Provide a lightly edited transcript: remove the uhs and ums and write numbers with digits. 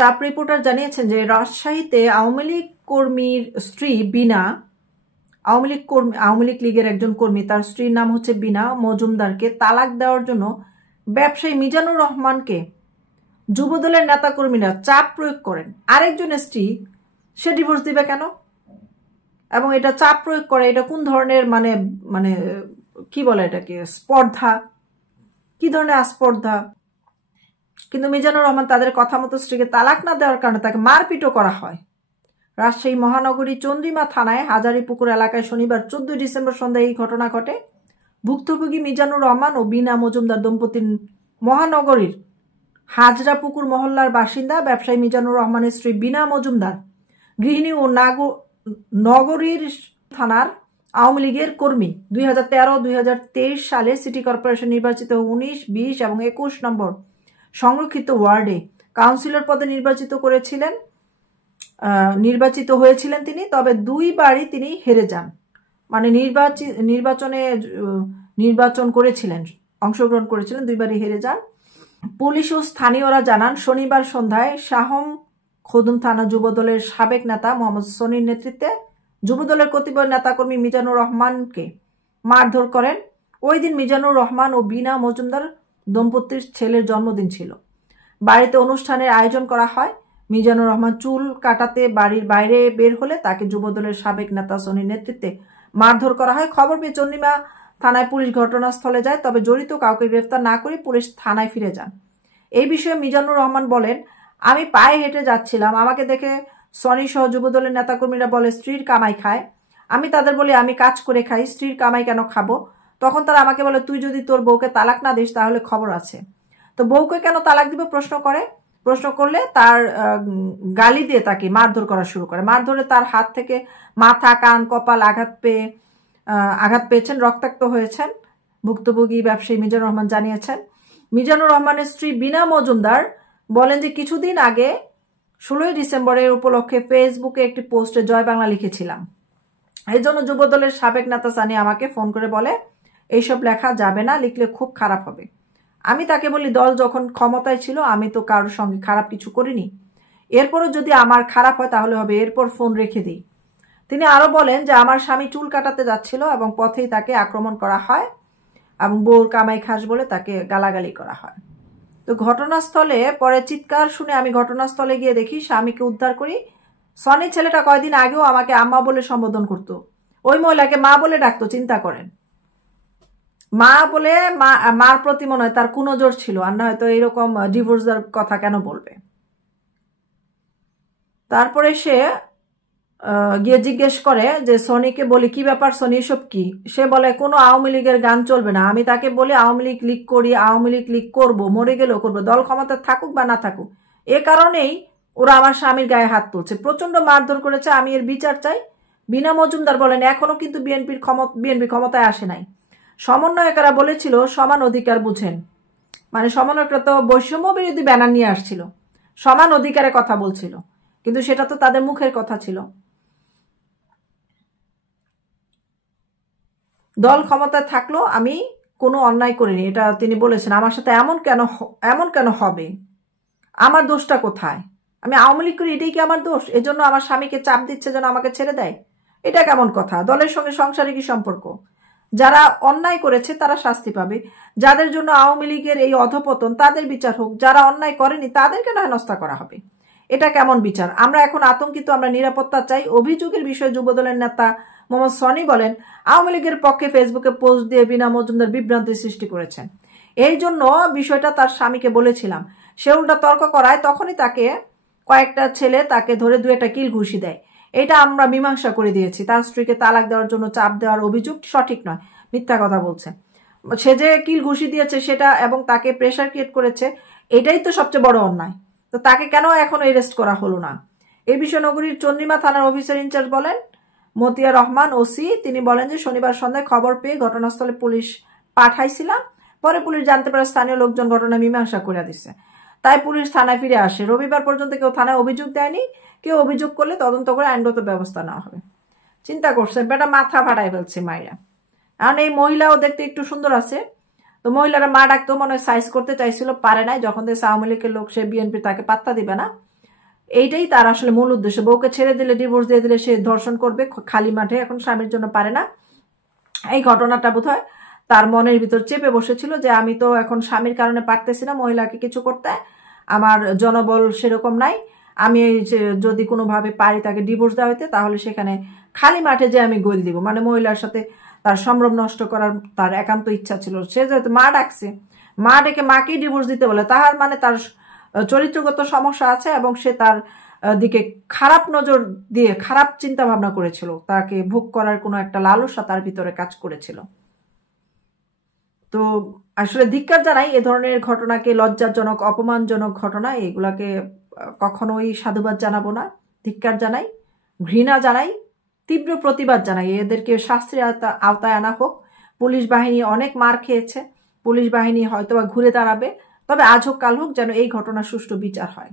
Top reporter জানিয়েছেন যে রাজশাহীতে আওয়ামী লীগ কর্মীর স্ত্রী বিনা, আওয়ামী লীগ লীগের একজন কর্মী, তার স্ত্রীর নাম হচ্ছে বিনা মজুমদারকে তালাক দেওয়ার জন্য ব্যবসায়ী মিজানুর রহমানকে যুবদলের নেতাকর্মীরা চাপ প্রয়োগ করেন। আরেকজন স্ত্রী, সে ডিভোর্স দিবে কেন? এবং এটা চাপ প্রয়োগ করে, এটা কোন ধরনের মানে মানে কি বলে এটাকে, স্পর্ধা, কি ধরনের আস্পর্ধা? কিন্তু মিজানুর রহমান তাদের কথা মতো স্ত্রীকে তালাক না দেওয়ার কারণে তাকে মারপিটও করা হয়। রাজশাহী মহানগরী চন্দ্রিমা থানায় হাজারীপুকুর এলাকায় শনিবার 14 ডিসেম্বর সন্ধ্যায় এই ঘটনা ঘটে। ভুক্তভোগী মিজানুর রহমান ও বিনা মজুমদার দম্পতির মহানগরীর হাজরাপুকুর মহল্লার বাসিন্দা। ব্যবসায়ী মিজানুর রহমানের স্ত্রী বিনা মজুমদার গৃহিণী ও নগরীর থানার আওয়ামী লীগের কর্মী। 2013-2023 সালে সিটি কর্পোরেশন নির্বাচিত 19, 20 এবং 21 নম্বর সংরক্ষিত ওয়ার্ডে কাউন্সিলর পদে নির্বাচিত হয়েছিলেন তিনি। তবে দুইবারই তিনি হেরে যান, মানে নির্বাচন করেছিলেন, অংশগ্রহণ করেছিলেন, দুইবারই হেরে যান। পুলিশ ও স্থানীয়রা জানান শনিবার সন্ধ্যায় শাহম খদুম থানা যুবদলের সাবেক নেতা মোহাম্মদ সনির নেতৃত্বে যুবদলের কতিপয় নেতাকর্মী মিজানুর রহমানকে মারধর করেন। ওই দিন মিজানুর রহমান ও বিনা মজুমদার দম্পতির ছেলের জন্মদিন ছিল। বাড়িতে অনুষ্ঠানের আয়োজন করা হয়। মিজানুর রহমান চুল কাটাতে বাড়ির বাইরে বের হলে তাকে যুবদলের সাবেক নেতা সনির নেতৃত্বে মারধর করা হয়। খবর পেয়ে চন্দ্রিমা থানায় পুলিশ ঘটনাস্থলে যায়, তবে জড়িত কাউকে গ্রেফতার না করে পুলিশ থানায় ফিরে যান। এই বিষয়ে মিজানুর রহমান বলেন, আমি পায়ে হেঁটে যাচ্ছিলাম, আমাকে দেখে সনি সহ যুবদলের নেতাকর্মীরা বলে স্ত্রীর কামাই খায়। আমি তাদের বলি আমি কাজ করে খাই, স্ত্রীর কামাই কেন খাবো? তখন তারা আমাকে বলে তুই যদি তোর বউকে তালাক না দিস তাহলে খবর আছে। তো বউকে কেন তালাক দিব প্রশ্ন করলে তার গালি দিয়ে তাকে মারধর করা শুরু করে। মারধরে তার হাত থেকে মাথা, কান, কপাল আঘাত পেয়েছেন, রক্তাক্ত হয়েছেন। ভুক্তভোগী ব্যবসায়ী মিজানুর রহমান জানিয়েছেন। মিজানুর রহমানের স্ত্রী বিনা মজুমদার বলেন যে কিছুদিন আগে 16 ডিসেম্বরের উপলক্ষে ফেসবুকে একটি পোস্টে জয় বাংলা লিখেছিলাম। এই জন্য যুবদলের সাবেক নেতা সানি আমাকে ফোন করে বলে এইসব লেখা যাবে না, লিখলে খুব খারাপ হবে। আমি তাকে বলি দল যখন ক্ষমতায় ছিল আমি তো কারোর সঙ্গে খারাপ কিছু করিনি, এরপরও যদি আমার খারাপ হয় তাহলে হবে, এরপর ফোন রেখে দিই। তিনি আরো বলেন যে আমার স্বামী চুল কাটাতে যাচ্ছিল এবং পথেই তাকে আক্রমণ করা হয় এবং বউর কামাই খাস বলে তাকে গালাগালি করা হয়। তো ঘটনাস্থলে পরে চিৎকার শুনে আমি ঘটনাস্থলে গিয়ে দেখি স্বামীকে উদ্ধার করি। সনি ছেলেটা কয়দিন আগেও আমাকে আম্মা বলে সম্বোধন করতো, ওই মহিলাকে মা বলে ডাকতো। চিন্তা করেন, মা বলে, মার প্রতি মনে হয় তার কুনজর ছিল, আর না হয়তো এরকম ডিভোর্সের কথা কেন বলবে। তারপরে সে গিয়ে জিজ্ঞেস করে যে সনিকে বলি কি ব্যাপার সনি, এসব কি? সে বলে কোনো আওয়ামী লীগের গান চলবে না। আমি তাকে বলি আওয়ামী লীগ লিগ করি, আওয়ামী লীগ লিগ করবো, মরে গেলেও করবো, দল ক্ষমতা থাকুক বা না থাকুক। এ কারণেই ওরা আমার স্বামীর গায়ে হাত তুলছে, প্রচন্ড মারধর করেছে, আমি এর বিচার চাই। বিনা মজুমদার বলেন এখনো কিন্তু বিএনপি ক্ষমতায় আসে নাই। সমন্বয়কেরা বলেছিল সমান অধিকার বুঝেন, মানে সমন্বয়করা তো বৈষম্য বিরোধী ব্যানার নিয়ে আসছিল, সমান অধিকারের কথা বলছিল, কিন্তু সেটা তো তাদের মুখের কথা ছিল। দল ক্ষমতায় থাকলো আমি কোনো অন্যায় করিনি, এটা তিনি বলেছেন। আমার সাথে এমন কেন হবে? আমার দোষটা কোথায়? আমি আওয়ামী লীগ করি, এটাই কি আমার দোষ? এজন্য আমার স্বামীকে চাপ দিচ্ছে যেন আমাকে ছেড়ে দেয়, এটা কেমন কথা? দলের সঙ্গে সংসারে কি সম্পর্ক? যারা অন্যায় করেছে তারা শাস্তি পাবে, যাদের জন্য আওয়ামী লীগের এই অধপতন তাদের বিচার হোক, যারা অন্যায় করেনি তাদেরকে না হেনস্থা করা হবে, এটা কেমন বিচার? আমরা এখন আতঙ্কিত, আমরা নিরাপত্তা চাই। অভিযোগের বিষয়ে যুবদলের নেতা মোহাম্মদ সনি বলেন আওয়ামী লীগের পক্ষে ফেসবুকে পোস্ট দিয়ে বিনা মজুমদার বিভ্রান্তি সৃষ্টি করেছেন, এই জন্য বিষয়টা তার স্বামীকে বলেছিলাম। সে উল্টা তর্ক করায়, তখনই তাকে কয়েকটা ছেলে তাকে ধরে 2-1টা কিল ঘুষি দেয়। এটা আমরা মীমাংসা করে দিয়েছি। তার স্ত্রীকে তালাক দেওয়ার জন্য চাপ দেওয়ার অভিযোগ সঠিক নয়, মিথ্যা কথা বলছে। সে যে কিল ঘুষি দিয়েছে সেটা এবং তাকে প্রেশার ক্রিয়েট করেছে, এটাই তো সবচেয়ে বড় অন্যায়। তো তাকে কেন এখনো অ্যারেস্ট করা হলো না? এই বিষয়ে নগরীর চন্দ্রিমা থানার অফিসার ইনচার্জ বলেন মতিয়া রহমান ওসি, তিনি বলেন যে শনিবার সন্ধ্যায় খবর পেয়ে ঘটনাস্থলে পুলিশ পাঠাইছিলাম, পরে পুলিশ জানতে পারে স্থানীয় লোকজন ঘটনা মীমাংসা করে দিচ্ছে, তাই পুলিশ থানায় ফিরে আসে। রবিবার পর্যন্ত কেউ থানায় অভিযোগ দেয়নি, কেউ অভিযোগ করলে তদন্ত করে আইনগত ব্যবস্থা নেওয়া হবে। চিন্তা করছেন, বেটা মাথা ফাটাই ফেলছে মাইরা। এখন এই মহিলাও দেখতে একটু সুন্দর আছে, তো মহিলারা মা ডাকতেও মনে হয় সাইজ করতে চাইছিল, পারে নাই। যখন দেখছে আওয়ামী লীগের লোক, সে বিএনপি, তাকে পাত্তা দিবে না, এইটাই তার আসলে মূল উদ্দেশ্য। বউকে ছেড়ে দিলে, ডিভোর্স দিয়ে দিলে সে ধর্ষণ করবে খালি মাঠে, এখন স্বামীর জন্য পারে না। এই ঘটনাটা বোধহয় তার মনের ভিতর চেপে বসেছিল যে আমি তো এখন স্বামীর কারণে পারতেছি না মহিলাকে কিছু করতে, আমার জনবল সেরকম নাই, আমি যদি কোনোভাবে পারি তাকে ডিভোর্স দেওয়া হইতে, তাহলে সেখানে খালি মাঠে যে আমি গোল দিব, মানে মহিলার সাথে তার সম্ভ্রম নষ্ট করার তার একান্ত ইচ্ছা ছিল। সে যেহেতু মা ডাকছে, মা ডেকে মাকেই ডিভোর্স দিতে বলে, তাহার মানে তার চরিত্রগত সমস্যা আছে এবং সে তার দিকে খারাপ নজর দিয়ে খারাপ চিন্তা ভাবনা করেছিল, তাকে ভোগ করার কোনো একটা লালসা তার ভিতরে কাজ করেছিল। তো আসলে ধিক্কার জানাই এ ধরনের ঘটনাকে, লজ্জাজনক অপমানজনক ঘটনা, এগুলাকে কখনোই সাধুবাদ জানাবো না, ধিক্কার জানাই, ঘৃণা জানাই, তীব্র প্রতিবাদ জানাই। এদেরকে শাস্তির আওতায় আনা হোক। পুলিশ বাহিনী অনেক মার খেয়েছে, পুলিশ বাহিনী হয়তোবা ঘুরে দাঁড়াবে, তবে আজ হোক কাল হোক যেন এই ঘটনার সুষ্ঠু বিচার হয়।